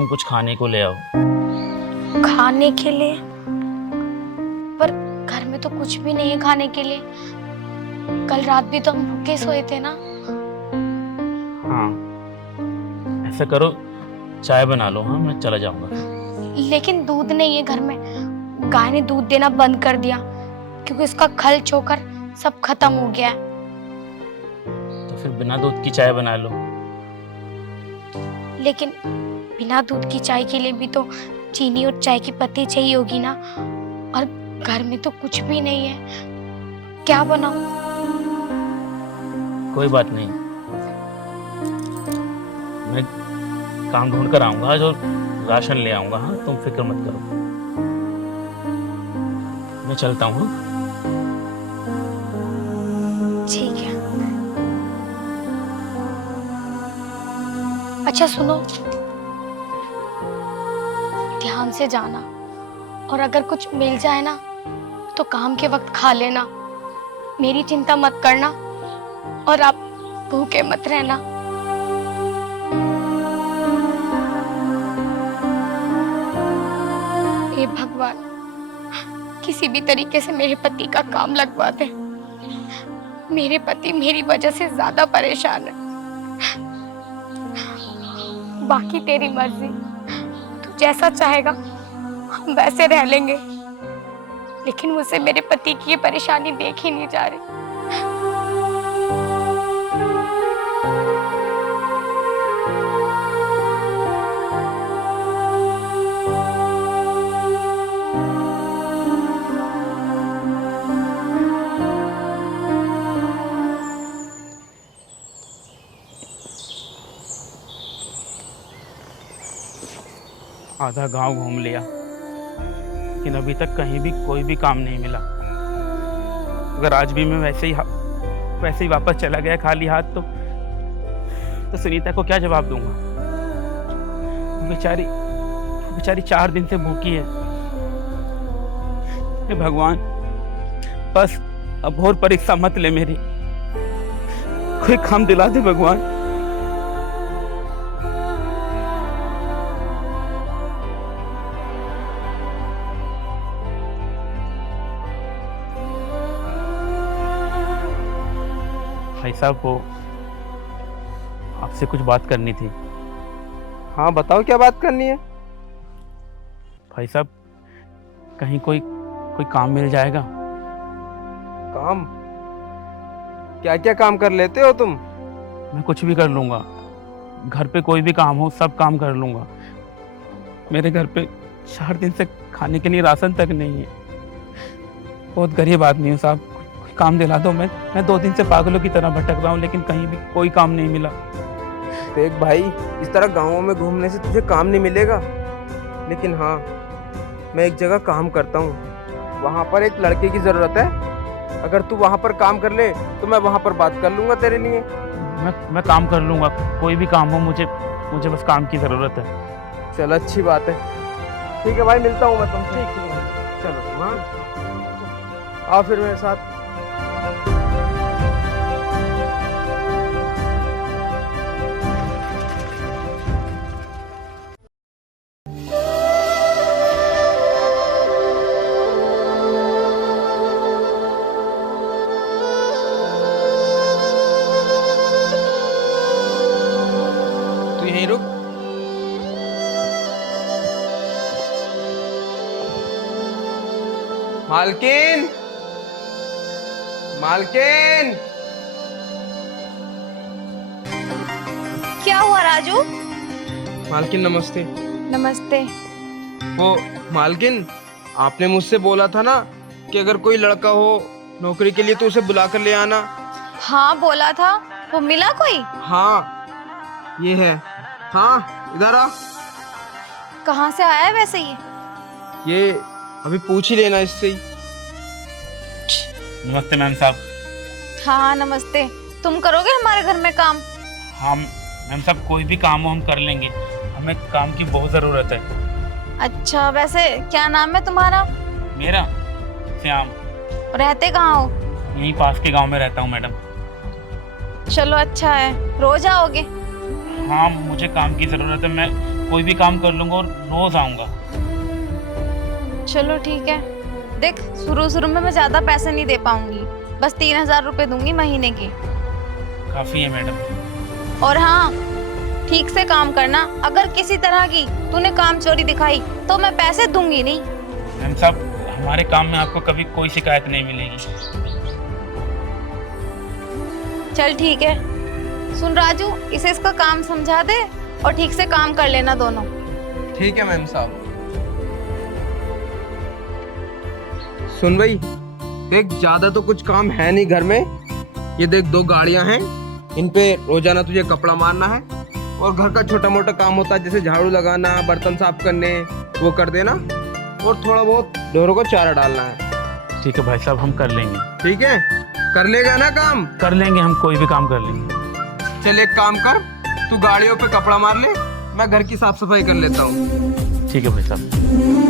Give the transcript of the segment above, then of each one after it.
तुम कुछ खाने को ले आओ। खाने के लिए? पर घर में तो कुछ भी नहीं है खाने के लिए। कल रात भी तो हम भूखे सोए थे ना। हाँ, ऐसा करो, चाय बना लो। हाँ, मैं चला जाऊंगा। लेकिन दूध नहीं है घर में। गाय ने दूध देना बंद कर दिया क्योंकि उसका खल चोकर सब खत्म हो गया है। तो फिर बिना दूध की चाय बना लो। लेकिन बिना दूध की चाय के लिए भी तो चीनी और चाय की पत्ती चाहिए होगी ना। और घर में तो कुछ भी नहीं है। क्या बनाऊं? कोई बात नहीं, मैं काम ढूंढ कर आऊंगा आज और राशन ले आऊंगा। हाँ, तुम फिक्र मत करो। मैं चलता हूँ। ठीक है। अच्छा सुनो, ध्यान से जाना और अगर कुछ मिल जाए ना तो काम के वक्त खा लेना। मेरी चिंता मत करना और आप भूखे मत रहना। हे भगवान, किसी भी तरीके से मेरे पति का काम लगवा दे। मेरे पति मेरी वजह से ज्यादा परेशान है। बाकी तेरी मर्जी, तू जैसा चाहेगा हम वैसे रह लेंगे। लेकिन मुझसे मेरे पति की ये परेशानी देख ही नहीं जा रही। आधा गांव घूम लिया, लेकिन अभी तक कहीं भी कोई भी काम नहीं मिला। अगर आज भी मैं वैसे ही वापस चला गया खाली हाथ तो सुनीता को क्या जवाब दूंगा? बेचारी बेचारी 4 दिन से भूखी है। हे भगवान, बस अब और परीक्षा मत ले मेरी। कोई काम दिला दे भगवान। भाई साहब को आपसे कुछ बात करनी थी। हाँ बताओ, क्या बात करनी है? भाई साहब, कहीं कोई काम मिल जाएगा? काम? क्या क्या काम कर लेते हो तुम? मैं कुछ भी कर लूँगा। घर पे कोई भी काम हो सब काम कर लूँगा। मेरे घर पे 4 दिन से खाने के लिए राशन तक नहीं है। बहुत गरीब आदमी हूँ साहब, कोई काम दिला दो। मैं 2 दिन से पागलों की तरह भटक रहा हूँ, लेकिन कहीं भी कोई काम नहीं मिला। देख भाई, इस तरह गाँवों में घूमने से तुझे काम नहीं मिलेगा। लेकिन हाँ, मैं एक जगह काम करता हूँ, वहाँ पर एक लड़के की ज़रूरत है। अगर तू वहाँ पर काम कर ले तो मैं वहाँ पर बात कर लूँगा तेरे लिए। मैं काम कर लूँगा, कोई भी काम हो। मुझे बस काम की ज़रूरत है। चल अच्छी बात है। ठीक है भाई, मिलता हूँ मैं तुमसे। ठीक। चलो हाँ, आओ फिर मेरे साथ। तू यहीं रुक। मालकिन, मालकिन। क्या हुआ राजू? मालकिन नमस्ते। नमस्ते। वो मालकिन, आपने मुझसे बोला था ना कि अगर कोई लड़का हो नौकरी के लिए तो उसे बुला कर ले आना। हाँ बोला था, वो मिला कोई? हाँ ये है। हाँ इधर आ। कहाँ से आया है वैसे ये अभी पूछ ही लेना इससे ही। नमस्ते मैम साहब। हाँ नमस्ते। तुम करोगे हमारे घर में काम? हाँ मैम साहब, कोई भी काम हो हम कर लेंगे। हमें काम की बहुत ज़रूरत है। अच्छा, वैसे क्या नाम है तुम्हारा? मेरा श्याम। रहते कहाँ हो? यहीं पास के गांव में रहता हूँ मैडम। चलो अच्छा है। रोज आओगे? हाँ, मुझे काम की ज़रूरत है। मैं कोई भी काम कर लूंगा और रोज आऊंगा। चलो ठीक है। देख, शुरू शुरू में मैं ज्यादा पैसे नहीं दे पाऊंगी, बस 3000 रुपए दूंगी महीने की। काफी है मैडम। और हाँ, ठीक से काम करना। अगर किसी तरह की तूने काम चोरी दिखाई तो मैं पैसे दूंगी नहीं। मैम साहब, हमारे काम में आपको कभी कोई शिकायत नहीं मिलेगी। चल ठीक है। सुन राजू, इसे इसका काम समझा दे और ठीक से काम कर लेना दोनों। ठीक है मैम साहब। सुन भाई, देख ज्यादा तो कुछ काम है नहीं घर में। ये देख 2 गाड़ियां हैं, इन पे रोजाना तुझे कपड़ा मारना है और घर का छोटा मोटा काम होता है जैसे झाड़ू लगाना, बर्तन साफ करने, वो कर देना और थोड़ा बहुत ढोरों को चारा डालना है। ठीक है भाई साहब, हम कर लेंगे। ठीक है, कर लेगा ना काम? कर लेंगे, हम कोई भी काम कर लेंगे। चल एक काम कर, तू गाड़ियों पे कपड़ा मार ले, मैं घर की साफ सफाई कर लेता हूँ। ठीक है भाई साहब।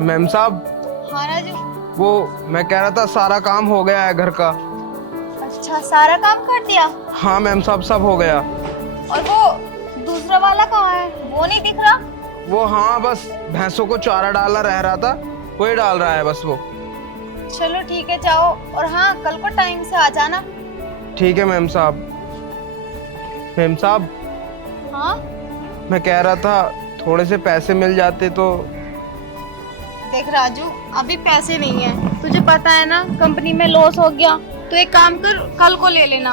मैम साहब, हाँ राजू। वो मैं कह रहा था सारा काम हो गया है घर का। अच्छा, सारा काम कर दिया? हाँ मैम साहब, सब हो गया। और वो दूसरा वाला कहाँ है? वो नहीं दिख रहा। वो हाँ, बस भैंसों को चारा डालना रह रहा था, वही डाल रहा है बस वो। चलो ठीक है, जाओ। और हाँ, कल को टाइम से आ जाना। ठीक है मैम साहब। मैम साहब, हाँ मैं कह रहा था थोड़े से पैसे मिल जाते तो। देख राजू, अभी पैसे नहीं है, तुझे पता है ना, कंपनी में लॉस हो गया। तो एक काम कर, कल को ले लेना।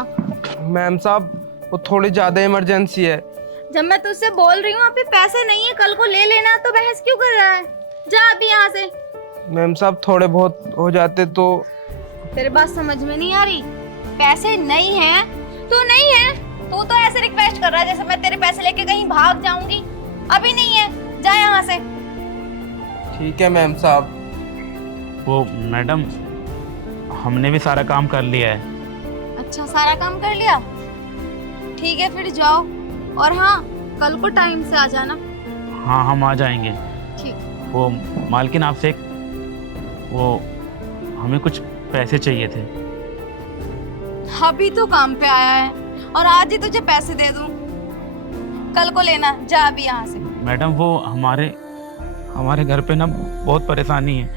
मैम साहब, वो थोड़ी ज्यादा इमरजेंसी है। जब मैं तुझसे बोल रही हूँ अभी पैसे नहीं है, कल को ले लेना, तो बहस क्यों कर रहा है? जा अभी यहाँ से। मैम साहब, थोड़े बहुत हो जाते तो। तेरे बात समझ में नहीं आ रही? पैसे नहीं है तो नहीं है। तू तो ऐसे रिक्वेस्ट कर रहा है जैसे मैं तेरे पैसे लेके कहीं भाग जाऊंगी। अभी नहीं है, जा यहाँ से। ठीक है मैम साहब। वो मैडम, हमने भी सारा काम कर लिया है। अच्छा, सारा काम कर लिया? ठीक है, फिर जाओ। और हाँ, कल को टाइम से आ जाना। हाँ, हम आ जाएंगे। ठीक। वो मालकिन आपसे वो हमें कुछ पैसे चाहिए थे। अभी तो काम पे आया है और आज ही तुझे पैसे दे दूं, कल को लेना, जा अभी यहाँ से। मैडम वो हमारे घर पे ना बहुत परेशानी है।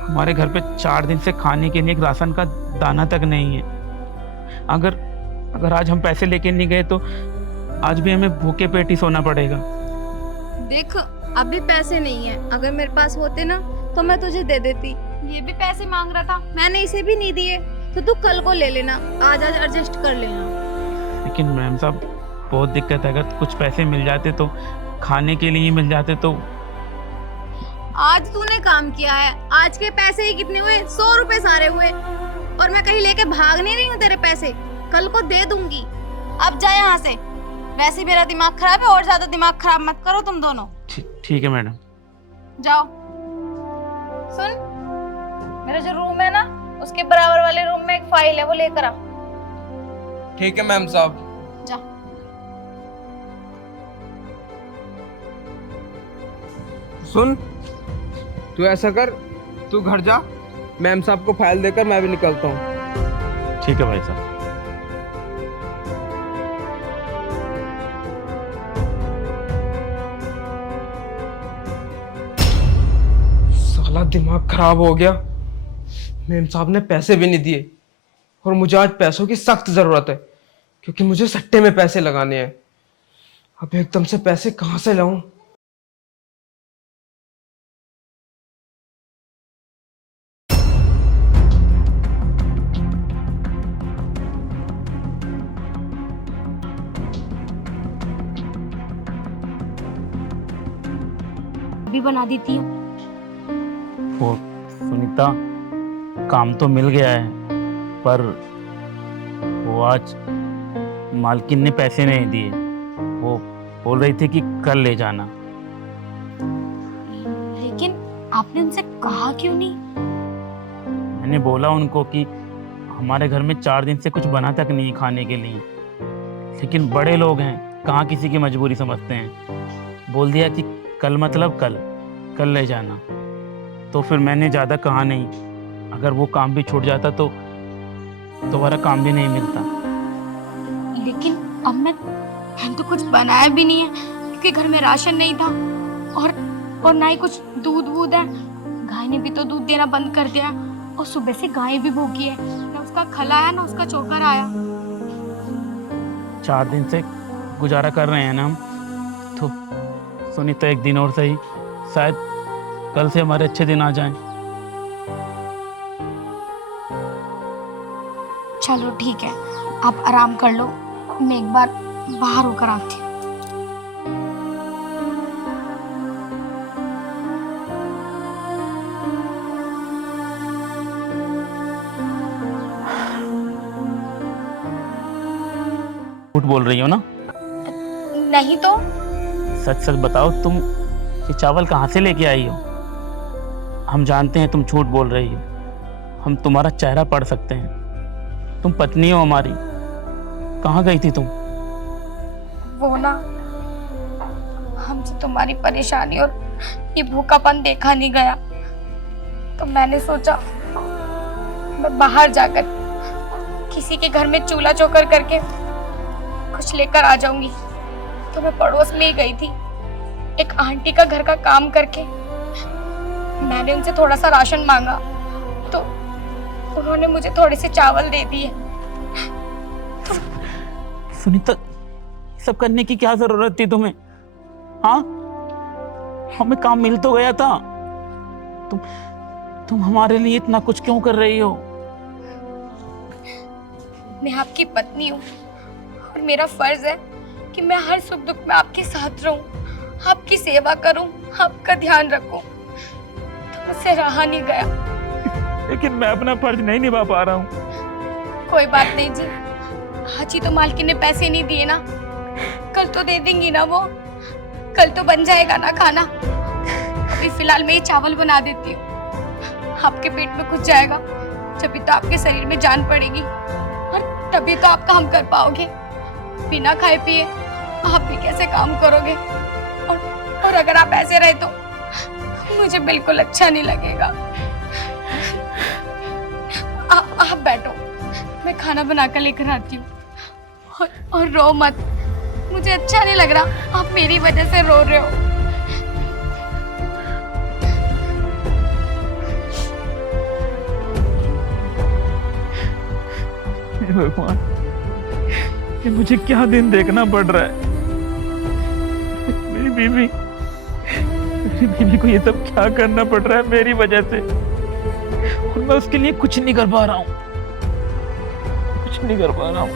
हमारे घर पे 4 दिन से खाने के लिए एक राशन का दाना तक नहीं है। अगर आज हम पैसे लेके नहीं गए तो आज भी हमें भूखे पेट ही सोना पड़ेगा। देख अभी पैसे नहीं है, अगर मेरे पास होते ना तो मैं तुझे दे देती। ये भी पैसे मांग रहा था, मैंने इसे भी नहीं दिए, तो तू कल को ले लेना, आज एडजस्ट कर लेना। लेकिन मैम साहब बहुत दिक्कत है, अगर कुछ पैसे मिल जाते तो खाने के लिए ही मिल जाते तो। आज तूने काम किया है, आज के पैसे ही कितने हुए? 100 रुपए सारे हुए, और मैं कहीं लेके भाग नहीं रही हूँ तेरे पैसे, कल को दे दूंगी। अब जा यहाँ से, वैसे मेरा दिमाग खराब है, और ज्यादा दिमाग खराब मत करो तुम दोनों। ठीक है मैडम। जाओ। सुन, मेरा जो रूम है ना, उसके बराबर वाले रूम में एक फाइल है, वो लेकर आ। ठीक है मैम साहब। जा। सुन, तू ऐसा कर, तू घर जा, मैम साहब को फाइल देकर मैं भी निकलता हूँ। ठीक है भाई साहब। साला दिमाग खराब हो गया, मैम साहब ने पैसे भी नहीं दिए और मुझे आज पैसों की सख्त जरूरत है, क्योंकि मुझे सट्टे में पैसे लगाने हैं। अब एकदम से पैसे कहां से लाऊं? भी बना देती हूँ। वो सुनीता, काम तो मिल गया है, पर वो आज मालकिन ने पैसे नहीं दिए। वो बोल रही थी कि कल ले जाना। लेकिन आपने उनसे कहा क्यों नहीं? मैंने बोला उनको कि हमारे घर में 4 दिन से कुछ बना तक नहीं खाने के लिए, लेकिन बड़े लोग हैं, कहाँ किसी की मजबूरी समझते हैं। बोल दिया कि कल मतलब कल ले जाना। तो फिर मैंने ज़्यादा कहा नहीं, अगर वो काम भी छूट जाता तो दोबारा काम भी नहीं मिलता। लेकिन अब मैंने तो कुछ बनाया भी नहीं है, क्योंकि घर में राशन नहीं था, और ना ही कुछ दूध है। गाय ने भी तो दूध देना बंद कर दिया, और सुबह से गाय भी भूखी है, ना उसका खला आया ना उसका चोकर आया। 4 दिन से गुजारा कर रहे हैं ना हम, तो सुनीता एक दिन और सही, शायद कल से हमारे अच्छे दिन आ जाएं। चलो ठीक है, आप आराम कर लो, मैं एक बार बाहर होकर आती हूँ। झूठ बोल रही हो ना? नहीं तो। सच सच बताओ, तुम ये चावल कहाँ से लेके आई हो? हम जानते हैं तुम झूठ बोल रही हो, हम तुम्हारा चेहरा पढ़ सकते हैं। तुम पत्नी हो हमारी। कहाँ गई थी तुम? वो ना, हमसे तुम्हारी परेशानी और ये भूखापन देखा नहीं गया, तो मैंने सोचा मैं बाहर जाकर किसी के घर में चूल्हा चौकर करके कुछ लेकर आ जाऊंगी। तो मैं पड़ोस में ही गई थी, एक आंटी का घर का काम करके मैंने उनसे थोड़ा सा राशन मांगा, तो उन्होंने मुझे थोड़े से चावल दे दिए। सुनीता, ये सब करने की क्या जरूरत थी तुम्हें? हाँ, हमें काम मिल तो गया था। तुम हमारे लिए इतना कुछ क्यों कर रही हो? मैं आपकी पत्नी हूँ, और मेरा फर्ज है कि मैं हर सुख दुख में आपके साथ रहूं, आपकी सेवा करूं, आपका ध्यान रखूं। तो मुझसे रहा नहीं गया। लेकिन मैं अपना फर्ज नहीं निभा पा रहा हूँ। कोई बात नहीं जी, आज ही तो मालकिन ने पैसे नहीं दिए ना, कल तो दे देंगी ना वो, कल तो बन जाएगा ना खाना। अभी फिलहाल मैं ये चावल बना देती हूँ, आपके पेट में घुस जाएगा, जब तो आपके शरीर में जान पड़ेगी, और तभी तो आप काम कर पाओगे। बिना खाए पिए आप भी कैसे काम करोगे? और अगर आप ऐसे रहे तो मुझे बिल्कुल अच्छा नहीं लगेगा। आप बैठो, मैं खाना बनाकर लेकर आती हूँ। और रो मत, मुझे अच्छा नहीं लग रहा, आप मेरी वजह से रो रहे हो। हे भगवान, ये मुझे क्या दिन देखना पड़ रहा है। मेरी बीवी को ये सब क्या करना पड़ रहा है मेरी वजह से, और मैं उसके लिए कुछ नहीं कर पा रहा हूँ, कुछ नहीं कर पा रहा हूँ।